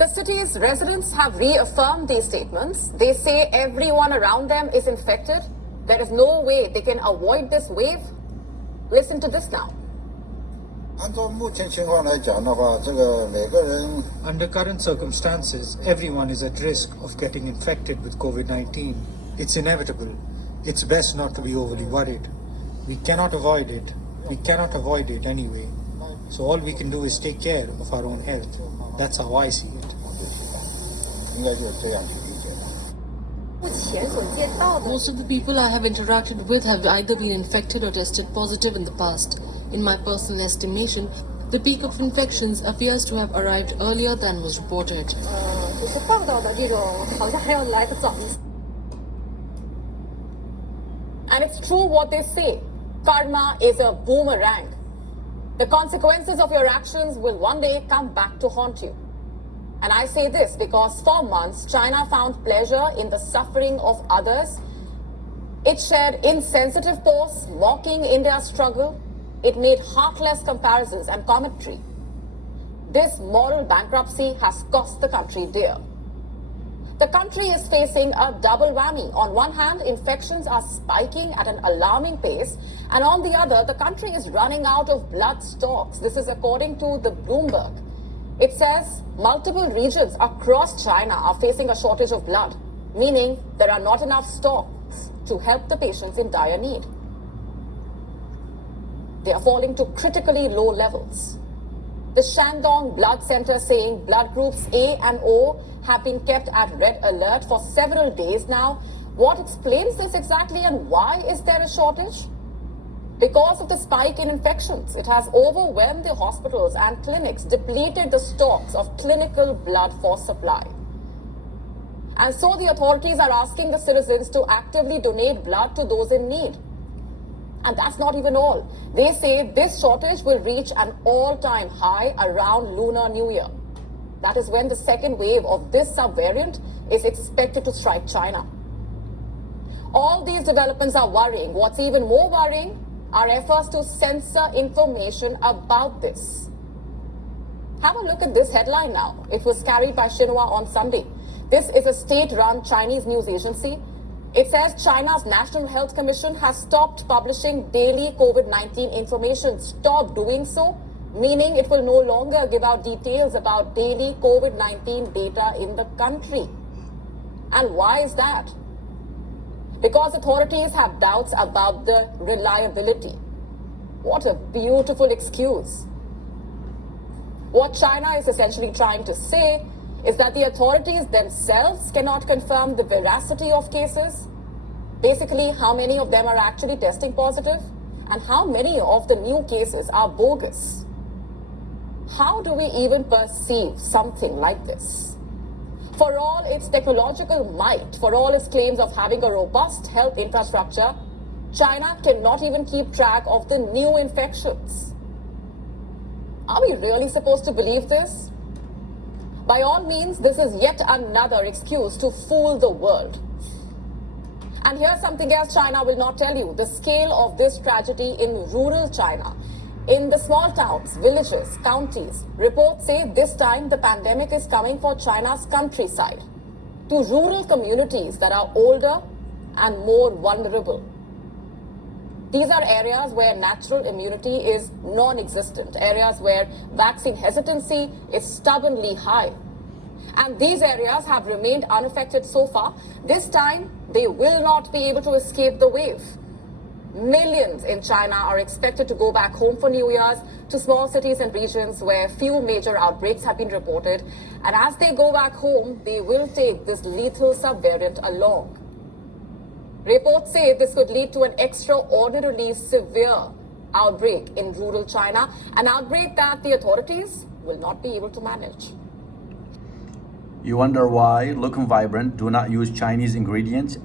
The city's residents have reaffirmed these statements. They say everyone around them is infected. There is no way they can avoid this wave. Listen to this now. Under current circumstances, everyone is at risk of getting infected with COVID-19. It's inevitable. It's best not to be overly worried. We cannot avoid it. We cannot avoid it anyway. So all we can do is take care of our own health. That's how I see it. Most of the people I have interacted with have either been infected or tested positive in the past. In my personal estimation, the peak of infections appears to have arrived earlier than was reported. And it's true what they say. Karma is a boomerang. The consequences of your actions will one day come back to haunt you. And I say this because for months, China found pleasure in the suffering of others. It shared insensitive posts mocking India's struggle. It made heartless comparisons and commentary. This moral bankruptcy has cost the country dear. The country is facing a double whammy. On one hand, infections are spiking at an alarming pace, and on the other, the country is running out of blood stocks. This is according to the Bloomberg. It says multiple regions across China are facing a shortage of blood, meaning there are not enough stocks to help the patients in dire need. They are falling to critically low levels. The Shandong Blood Center saying blood groups A and O have been kept at red alert for several days now. What explains this exactly, and why is there a shortage? Because of the spike in infections, it has overwhelmed the hospitals and clinics, depleted the stocks of clinical blood for supply. And so the authorities are asking the citizens to actively donate blood to those in need. And that's not even all. They say this shortage will reach an all-time high around Lunar New Year. That is when the second wave of this subvariant is expected to strike China. All these developments are worrying. What's even more worrying are efforts to censor information about this. Have a look at this headline now. It was carried by Xinhua on Sunday. This is a state-run Chinese news agency. It says China's National Health Commission has stopped publishing daily COVID-19 information. Stop doing so, meaning it will no longer give out details about daily COVID-19 data in the country. And why is that? Because authorities have doubts about the reliability. What a beautiful excuse. What China is essentially trying to say is that the authorities themselves cannot confirm the veracity of cases. Basically, how many of them are actually testing positive and how many of the new cases are bogus. How do we even perceive something like this? For all its technological might, for all its claims of having a robust health infrastructure, China cannot even keep track of the new infections. Are we really supposed to believe this? By all means, this is yet another excuse to fool the world. And here's something else China will not tell you: the scale of this tragedy in rural China. In the small towns, villages, counties, reports say this time the pandemic is coming for China's countryside, to rural communities that are older and more vulnerable. These are areas where natural immunity is non-existent, areas where vaccine hesitancy is stubbornly high. And these areas have remained unaffected so far. This time, they will not be able to escape the wave. Millions in China are expected to go back home for New Year's to small cities and regions where few major outbreaks have been reported. And as they go back home, they will take this lethal subvariant along. Reports say this could lead to an extraordinarily severe outbreak in rural China, an outbreak that the authorities will not be able to manage. You wonder why Look and Vibrant do not use Chinese ingredients